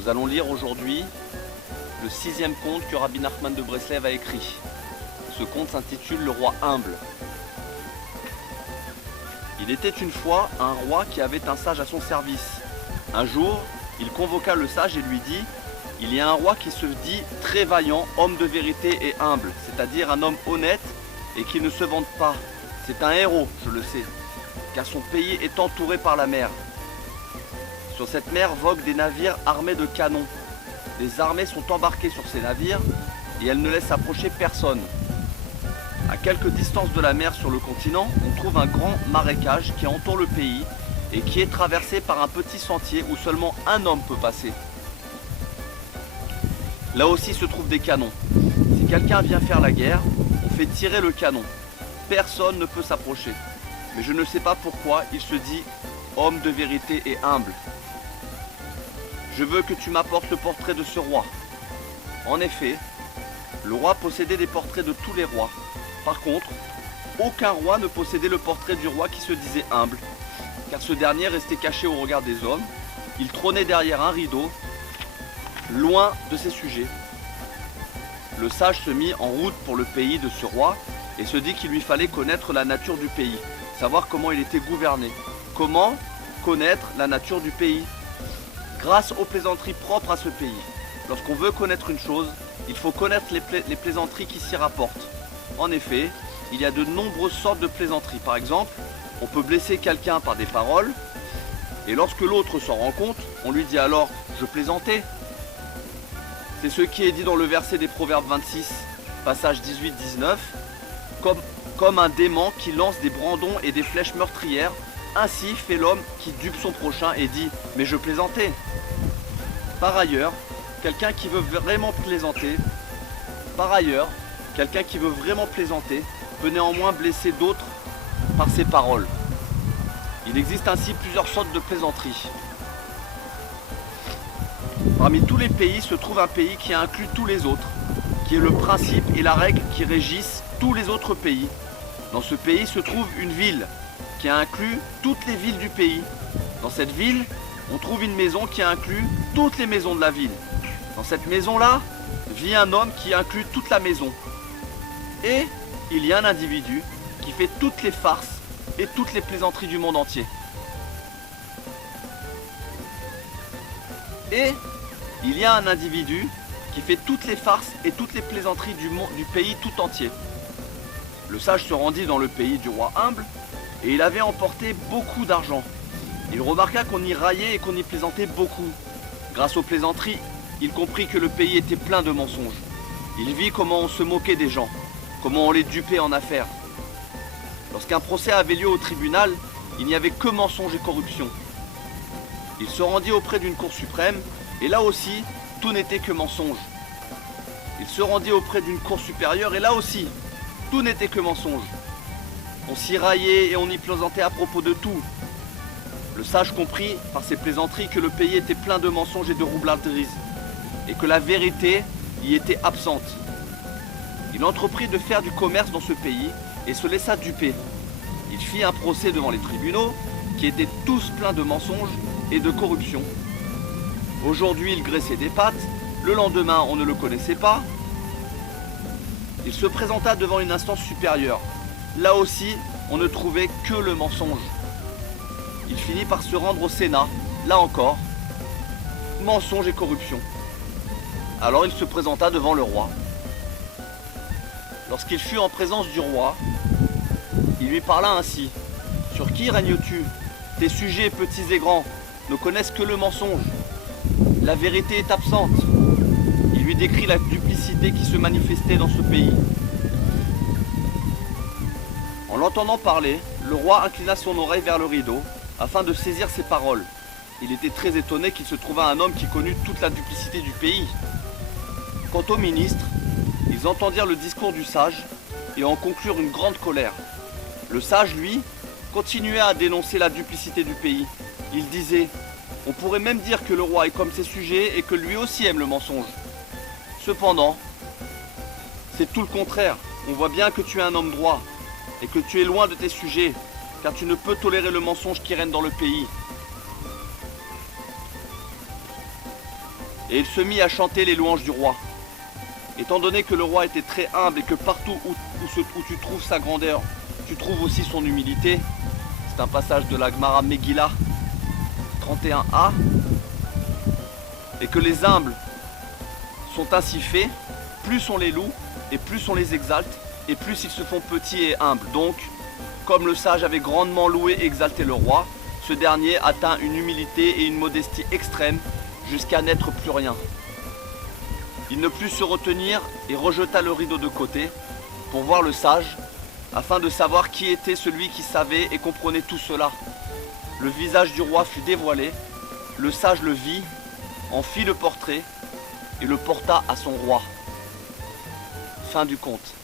Nous allons lire aujourd'hui le 6e conte que Rabbi Nachman de Breslev a écrit. Ce conte s'intitule Le roi humble. Il était une fois un roi qui avait un sage à son service. Un jour, il convoqua le sage et lui dit « Il y a un roi qui se dit très vaillant, homme de vérité et humble, c'est-à-dire un homme honnête et qui ne se vante pas. C'est un héros, je le sais, car son pays est entouré par la mer. Sur cette mer voguent des navires armés de canons. Les armées sont embarquées sur ces navires et elles ne laissent approcher personne. À quelques distances de la mer sur le continent, on trouve un grand marécage qui entoure le pays et qui est traversé par un petit sentier où seulement un homme peut passer. Là aussi se trouvent des canons. Si quelqu'un vient faire la guerre, on fait tirer le canon. Personne ne peut s'approcher. Mais je ne sais pas pourquoi il se dit homme de vérité et humble. Je veux que tu m'apportes le portrait de ce roi. En effet, le roi possédait des portraits de tous les rois. Par contre, aucun roi ne possédait le portrait du roi qui se disait humble, car ce dernier restait caché au regard des hommes. Il trônait derrière un rideau, loin de ses sujets. Le sage se mit en route pour le pays de ce roi et se dit qu'il lui fallait connaître la nature du pays, savoir comment il était gouverné. Comment connaître la nature du pays? Grâce aux plaisanteries propres à ce pays. Lorsqu'on veut connaître une chose, il faut connaître les plaisanteries qui s'y rapportent. En effet, il y a de nombreuses sortes de plaisanteries. Par exemple, on peut blesser quelqu'un par des paroles, et lorsque l'autre s'en rend compte, on lui dit alors « je plaisantais ». C'est ce qui est dit dans le verset des Proverbes 26, passage 18-19, comme un dément qui lance des brandons et des flèches meurtrières, ainsi fait l'homme qui dupe son prochain et dit « mais je plaisantais ». Par ailleurs, quelqu'un qui veut vraiment plaisanter peut néanmoins blesser d'autres par ses paroles. Il existe ainsi plusieurs sortes de plaisanteries. Parmi tous les pays se trouve un pays qui inclut tous les autres, qui est le principe et la règle qui régissent tous les autres pays. Dans ce pays se trouve une ville qui inclut toutes les villes du pays. Dans cette ville, on trouve une maison qui inclut toutes les maisons de la ville. Dans cette maison-là, vit un homme qui inclut toute la maison. Et il y a un individu qui fait toutes les farces et toutes les plaisanteries du monde entier. Et il y a un individu qui fait toutes les farces et toutes les plaisanteries du pays tout entier. Le sage se rendit dans le pays du roi humble et il avait emporté beaucoup d'argent. Il remarqua qu'on y raillait et qu'on y plaisantait beaucoup. Grâce aux plaisanteries, il comprit que le pays était plein de mensonges. Il vit comment on se moquait des gens, comment on les dupait en affaires. Lorsqu'un procès avait lieu au tribunal, il n'y avait que mensonges et corruption. Il se rendit auprès d'une cour suprême, et là aussi, tout n'était que mensonges. Il se rendit auprès d'une cour supérieure, et là aussi, tout n'était que mensonges. On s'y raillait et on y plaisantait à propos de tout. Le sage comprit par ses plaisanteries que le pays était plein de mensonges et de roublardises, et que la vérité y était absente. Il entreprit de faire du commerce dans ce pays et se laissa duper. Il fit un procès devant les tribunaux, qui étaient tous pleins de mensonges et de corruption. Aujourd'hui, il graissait des pattes, le lendemain, on ne le connaissait pas. Il se présenta devant une instance supérieure. Là aussi, on ne trouvait que le mensonge. Il finit par se rendre au Sénat, là encore, mensonge et corruption. Alors il se présenta devant le roi. Lorsqu'il fut en présence du roi, il lui parla ainsi. « Sur qui règnes-tu? Tes sujets, petits et grands, ne connaissent que le mensonge. La vérité est absente. » Il lui décrit la duplicité qui se manifestait dans ce pays. En l'entendant parler, le roi inclina son oreille vers le rideau afin de saisir ses paroles. Il était très étonné qu'il se trouvât un homme qui connût toute la duplicité du pays. Quant aux ministres, ils entendirent le discours du sage et en conclurent une grande colère. Le sage, lui, continuait à dénoncer la duplicité du pays. Il disait « On pourrait même dire que le roi est comme ses sujets et que lui aussi aime le mensonge. Cependant, c'est tout le contraire. On voit bien que tu es un homme droit et que tu es loin de tes sujets, car tu ne peux tolérer le mensonge qui règne dans le pays. » et il se mit à chanter les louanges du roi. Étant donné que le roi était très humble et que partout où tu trouves sa grandeur, tu trouves aussi son humilité, c'est un passage de la Gemara Megillah 31a, et que les humbles sont ainsi faits, plus on les loue et plus on les exalte, et plus ils se font petits et humbles. Donc, comme le sage avait grandement loué et exalté le roi, ce dernier atteint une humilité et une modestie extrême jusqu'à n'être plus rien. Il ne put se retenir et rejeta le rideau de côté pour voir le sage, afin de savoir qui était celui qui savait et comprenait tout cela. Le visage du roi fut dévoilé, le sage le vit, en fit le portrait et le porta à son roi. Fin du conte.